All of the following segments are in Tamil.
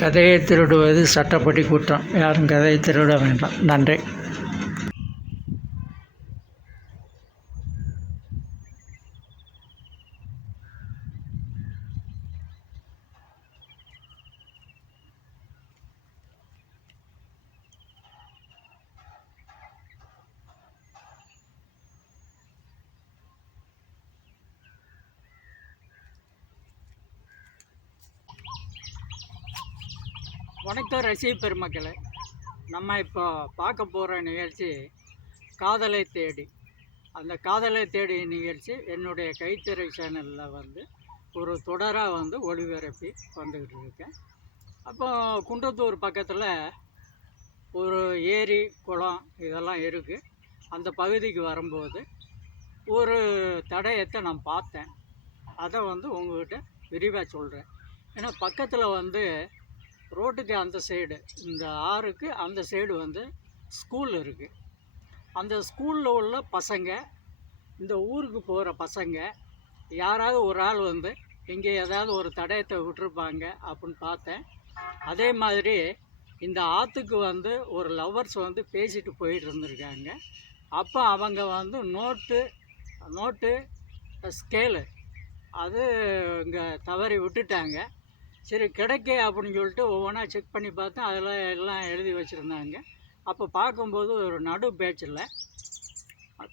கதையை திருடுவது சட்டப்படி குற்றம். யாரும் கதையை திருட வேண்டாம். நன்றி. வணக்கம் ரசிக பெருமக்களே, நம்ம இப்போ பார்க்க போகிற நிகழ்ச்சி காதலை தேடி. அந்த காதலை தேடி நிகழ்ச்சி என்னுடைய கைத்திரை சேனலில் ஒரு தொடராக ஒளிபரப்பி வந்துக்கிட்டு இருக்கேன். அப்போ குன்றத்தூர் பக்கத்தில் ஒரு ஏரி குளம் இதெல்லாம் இருக்குது. அந்த பகுதிக்கு வரும்போது ஒரு தடயத்தை நான் பார்த்தேன். அதை உங்கள்கிட்ட விரிவாக சொல்கிறேன். ஏன்னா பக்கத்தில் ரோட்டுக்கு அந்த சைடு, இந்த ஆறுக்கு அந்த சைடு ஸ்கூல் இருக்குது. அந்த ஸ்கூலில் உள்ள பசங்க, இந்த ஊருக்கு போகிற பசங்க யாராவது ஒரு ஆள் இங்கே ஏதாவது ஒரு தடயத்தை விட்டுருப்பாங்க அப்படின்னு பார்த்தேன். அதே மாதிரி இந்த ஆற்றுக்கு ஒரு லவ்வர்ஸ் பேசிட்டு போயிட்டு இருந்திருக்காங்க. அப்போ அவங்க நோட்டு ஸ்கேலு அது இங்கே தவறி விட்டுட்டாங்க. சரி கிடைக்க அப்படின்னு சொல்லிட்டு ஒவ்வொன்றா செக் பண்ணி பார்த்தேன். அதில் எல்லாம் எழுதி வச்சுருந்தாங்க. அப்போ பார்க்கும்போது ஒரு நடு பேச்சில்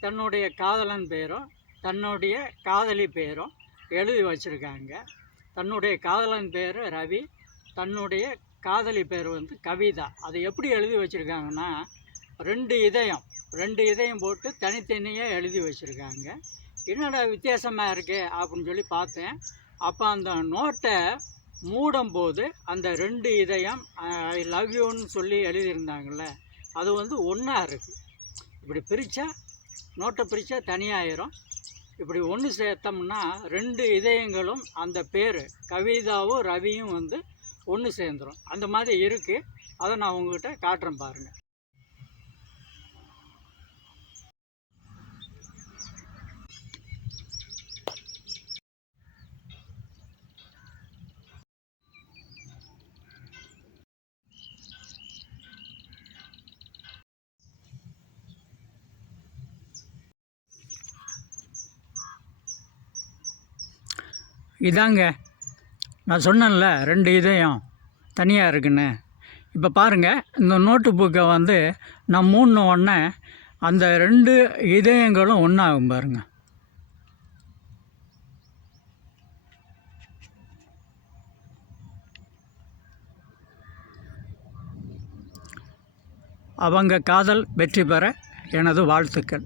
தன்னுடைய காதலன் பேரும் தன்னுடைய காதலி பேரும் எழுதி வச்சுருக்காங்க. தன்னுடைய காதலன் பேர் ரவி, தன்னுடைய காதலி பேர் கவிதா. அது எப்படி எழுதி வச்சுருக்காங்கன்னா, ரெண்டு இதயம் போட்டு தனித்தனியாக எழுதி வச்சுருக்காங்க. என்னடா வித்தியாசமாக இருக்கே அப்படின்னு சொல்லி பார்த்தேன். அப்போ அந்த நோட்டை மூடும்போது அந்த ரெண்டு இதயம் ஐ லவ் யூன்னு சொல்லி எழுதியிருந்தாங்கள்ல, அது ஒன்றா இருக்குது. இப்படி பிரித்தா, நோட்டை பிரித்தா தனியாயிரும். இப்படி ஒன்று சேர்த்தோம்னா ரெண்டு இதயங்களும் அந்த பேர் கவிதாவும் ரவியும் ஒன்று சேர்ந்துடும். அந்த மாதிரி இருக்குது. அதை நான் உங்கள்கிட்ட காட்டுறேன் பாருங்கள். இதாங்க நான் சொன்னேன்ல, ரெண்டு இதயம் தனியாக இருக்குன்னு. இப்போ பாருங்கள், இந்த நோட்டு புக்கை நான் மூணு உடனே அந்த ரெண்டு இதயங்களும் ஒன்றாகும் பாருங்கள். அவங்க காதல் வெற்றி பெற எனது வாழ்த்துக்கள்.